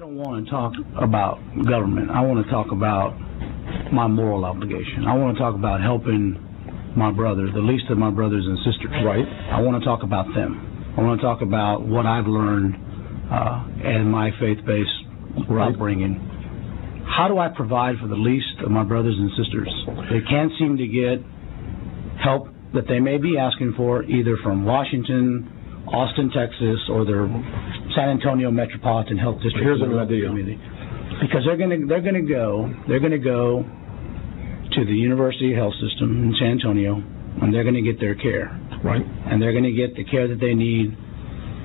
I don't want to talk about government. I want to talk about my moral obligation. I want to talk about helping my brothers, the least of my brothers and sisters. Right. I want to talk about them. I want to talk about what I've learned in my faith-based upbringing. How do I provide for the least of my brothers and sisters? They can't seem to get help that they may be asking for either from Washington, Austin, Texas, or their San Antonio Metropolitan Health District. Here's an idea. Because they're going to go to the University Health System in San Antonio, and they're going to get their care. Right. And they're going to get the care that they need.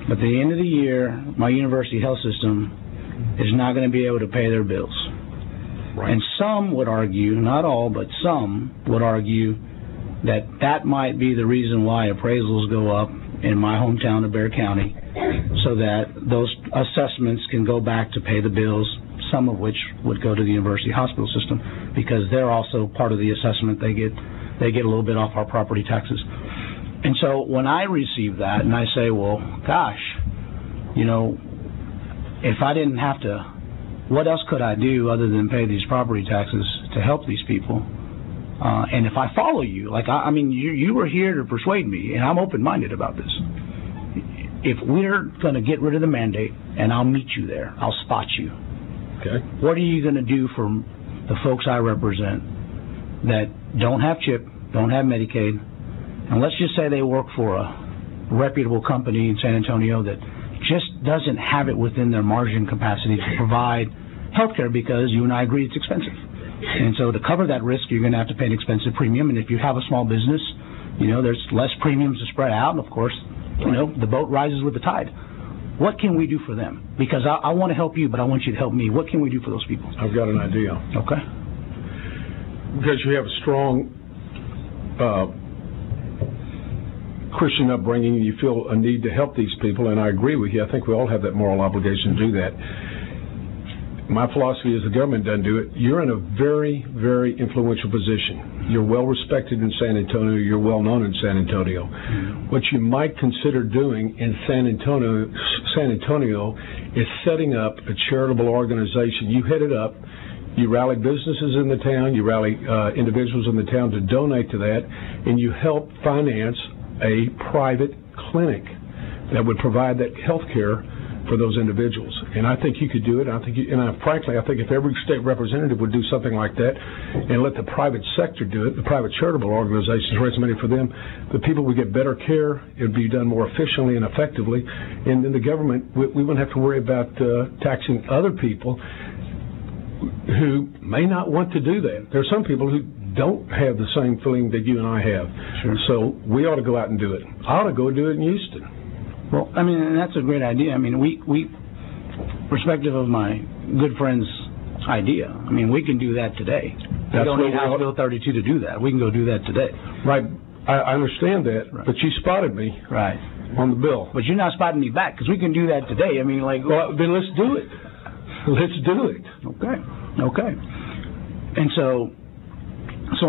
But at the end of the year, my University Health System is not going to be able to pay their bills. Right. And some would argue, not all, but some would argue that might be the reason why appraisals go up in my hometown of Bexar County, so that those assessments can go back to pay the bills, some of which would go to the university hospital system, because they're also part of the assessment. They get a little bit off our property taxes. And so when I receive that and I say, well, gosh, if I didn't have to, what else could I do other than pay these property taxes to help these people? And if I follow you, you were here to persuade me, and I'm open-minded about this. If we're going to get rid of the mandate, and I'll meet you there, I'll spot you. Okay. What are you going to do for the folks I represent that don't have CHIP, don't have Medicaid, and let's just say they work for a reputable company in San Antonio that just doesn't have it within their margin capacity to provide health care because you and I agree it's expensive. And so to cover that risk, you're going to have to pay an expensive premium. And if you have a small business, there's less premiums to spread out. And, of course, the boat rises with the tide. What can we do for them? Because I want to help you, but I want you to help me. What can we do for those people? I've got an idea. Okay. Because you have a strong Christian upbringing, and you feel a need to help these people, and I agree with you. I think we all have that moral obligation to do that. My philosophy is the government doesn't do it. You're in a very, very influential position. You're well respected in San Antonio. You're well known in San Antonio. Mm-hmm. What you might consider doing in San Antonio is setting up a charitable organization. You head it up. You rally businesses in the town. You rally individuals in the town to donate to that, and you help finance a private clinic that would provide that health care for those individuals. And I think you could do it. Frankly, I think if every state representative would do something like that and let the private sector do it, the private charitable organizations raise money for them, the people would get better care. It would be done more efficiently and effectively. And then the government, we wouldn't have to worry about taxing other people who may not want to do that. There are some people who don't have the same feeling that you and I have. Sure. So we ought to go out and do it. I ought to go do it in Houston. Well, and that's a great idea. We, respective of my good friend's idea, we can do that today. We don't need House Bill 32 to do that. We can go do that today. Right. I understand that, right. But you spotted me right on the bill. But you're not spotting me back, because we can do that today. Well, then let's do it. Let's do it. Okay. And so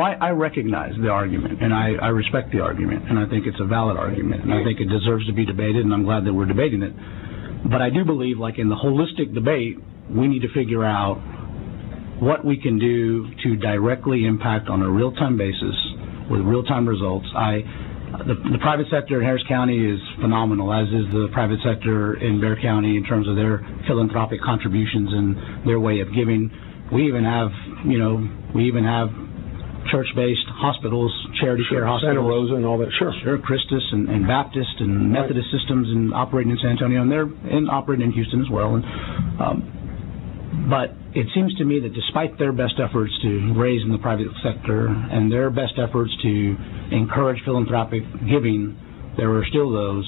I recognize the argument, and I respect the argument, and I think it's a valid argument, and I think it deserves to be debated, and I'm glad that we're debating it. But I do believe, in the holistic debate, we need to figure out what we can do to directly impact on a real-time basis with real-time results. The private sector in Harris County is phenomenal, as is the private sector in Bexar County in terms of their philanthropic contributions and their way of giving. We even have church-based hospitals, charity care hospitals. Santa Rosa and all that. Sure, Christus and Baptist and Methodist systems and operating in San Antonio, and they're operating in Houston as well. But it seems to me that despite their best efforts to raise in the private sector and their best efforts to encourage philanthropic giving, there are still those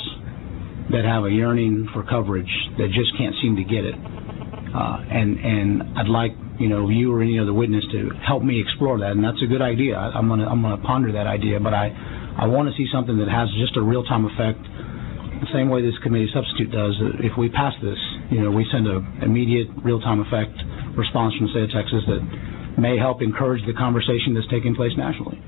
that have a yearning for coverage that just can't seem to get it. And I'd like you or any other witness to help me explore that, and that's a good idea. I'm gonna ponder that idea, but I want to see something that has just a real-time effect, the same way this committee substitute does. If we pass this, we send an immediate real-time effect response from the state of Texas that may help encourage the conversation that's taking place nationally.